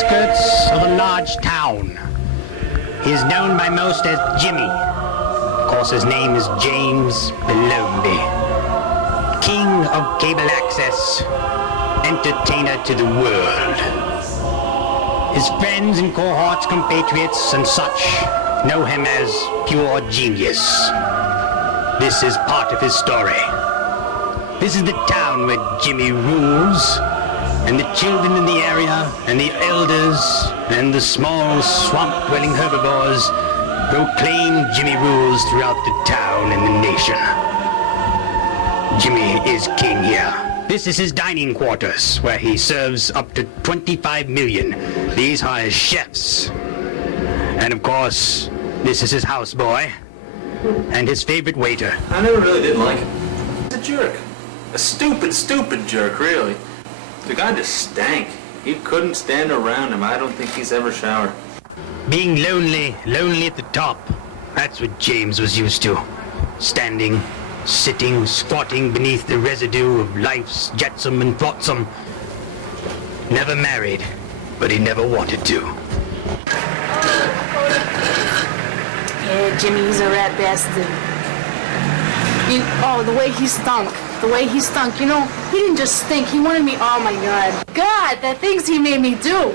outskirts of a large town. He is known by most as Jimmy. Of course, his name is James Belombi. King of cable access, entertainer to the world. His friends and cohorts, compatriots and such know him as pure genius. This is part of his story. This is the town where Jimmy rules, and the children in the area, and the elders, and the small swamp-dwelling herbivores proclaim Jimmy rules throughout the town and the nation. Jimmy is king here. This is his dining quarters, where he serves up to 25 million. These are his chefs. And of course, this is his houseboy, and his favorite waiter. I never really did like him. He's a jerk. A stupid, stupid jerk, really. The guy just stank. You couldn't stand around him. I don't think he's ever showered. Being lonely at the top. That's what James was used to. Standing, sitting, squatting beneath the residue of life's jetsam and flotsam. Never married, but he never wanted to. Yeah, Jimmy's a rat bastard. The way he stunk. The way he stunk. You know, he didn't just stink. He wanted me. Oh my God. God, the things he made me do.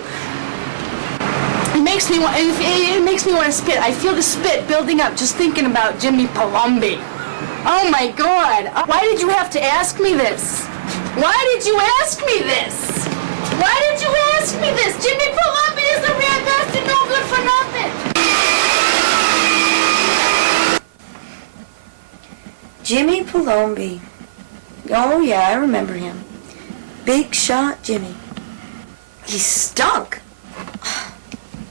It makes me want to spit. I feel the spit building up just thinking about Jimmy Palumbi. Oh my God. Why did you have to ask me this? Why did you ask me this? Why did you ask me this? Jimmy Palumbi is a rat bastard, no good for nothing. Jimmy Palumbi. Oh yeah, I remember him. Big shot Jimmy. He stunk.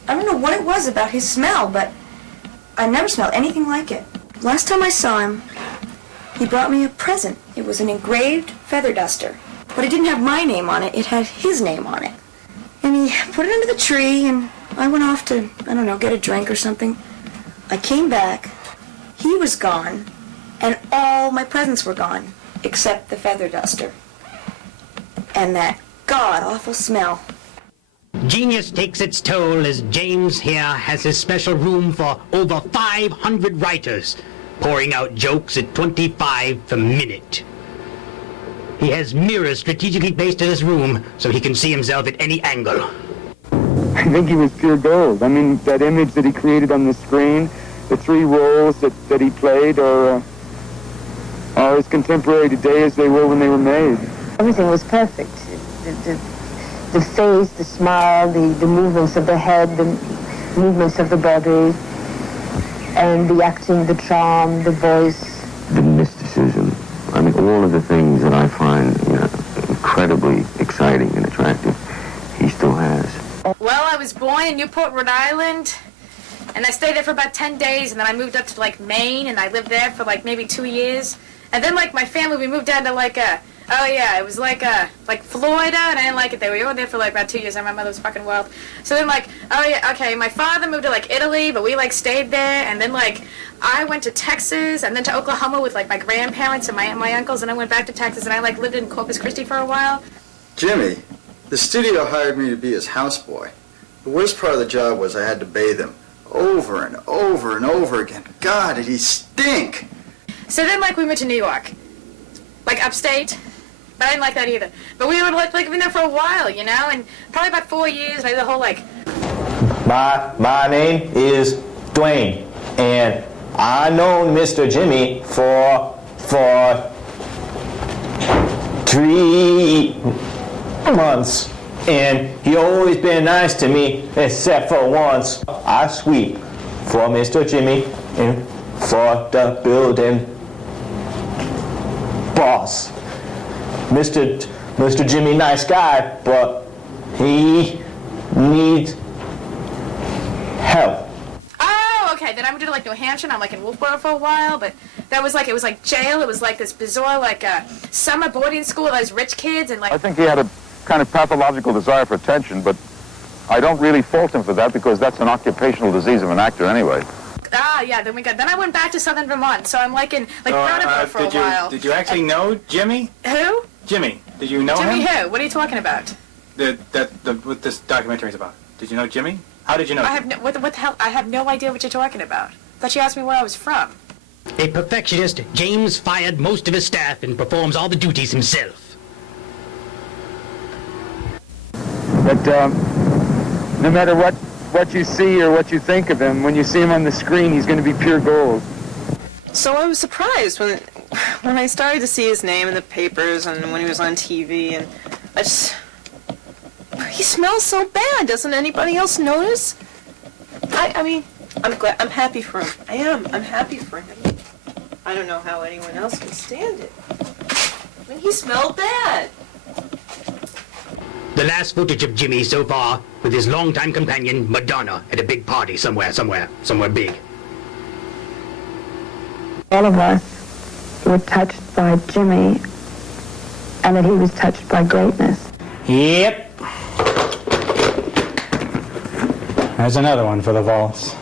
I don't know what it was about his smell, but I never smelled anything like it. Last time I saw him, he brought me a present. It was an engraved feather duster, but it didn't have my name on it. It had his name on it. And he put it under the tree, and I went off to, I don't know, get a drink or something. I came back, he was gone, and all my presents were gone, except the feather duster. And that god-awful smell. Genius takes its toll as James here has his special room for over 500 writers, pouring out jokes at 25 per minute. He has mirrors strategically placed in his room so he can see himself at any angle. I think he was pure gold. I mean, that image that he created on the screen, the three roles that he played are as contemporary today as they were when they were made. Everything was perfect. The face, the smile, the movements of the head, the movements of the body, and the acting, the charm, the voice. The mysticism. I mean, all of the things that I find, incredibly exciting and attractive, he still has. Well, I was born in Newport, Rhode Island, and I stayed there for about 10 days, and then I moved up to, Maine, and I lived there for, maybe 2 years. And then, my family, we moved down to, it was Florida, and I didn't like it there. We were there for, about 2 years, and my mother was fucking wild. So then, my father moved to, Italy, but we, stayed there, and then, I went to Texas, and then to Oklahoma with, my grandparents and my uncles, and I went back to Texas, and I, lived in Corpus Christi for a while. Jimmy, the studio hired me to be his houseboy. The worst part of the job was I had to bathe him over and over and over again. God, did he stink! So then, we moved to New York, upstate, but I didn't like that either. But we were, been there for a while, and probably about 4 years, I did the whole, My name is Dwayne, and I known Mr. Jimmy for 3 months, and he always been nice to me, except for once. I sweep for Mr. Jimmy and for the building boss. Mr. Jimmy, nice guy, but he needs help. Oh, okay. Then I moved to New Hampshire, and I'm in Wolfboro for a while, but that was it was jail. It was this bizarre summer boarding school with those rich kids, and I think he had a kind of pathological desire for attention, but I don't really fault him for that because that's an occupational disease of an actor anyway. Yeah, then I went back to southern Vermont, so I'm in Brattleboro for a while. Did you actually know Jimmy? Who? Jimmy. Did you know him? Jimmy who? What are you talking about? What this documentary is about. Did you know Jimmy? How did you know I Jimmy? have no, what the hell? I have no idea what you're talking about. Thought you asked me where I was from. A perfectionist, James fired most of his staff and performs all the duties himself. But no matter what you see or what you think of him, when you see him on the screen, he's going to be pure gold. So I was surprised when I started to see his name in the papers and when he was on TV, and he smells so bad. Doesn't anybody else notice? I mean, I'm happy for him. I'm happy for him. I don't know how anyone else can stand it. I mean, he smelled bad. The last footage of Jimmy so far with his longtime companion, Madonna, at a big party somewhere big. All of us were touched by Jimmy, and that he was touched by greatness. Yep. There's another one for the vaults.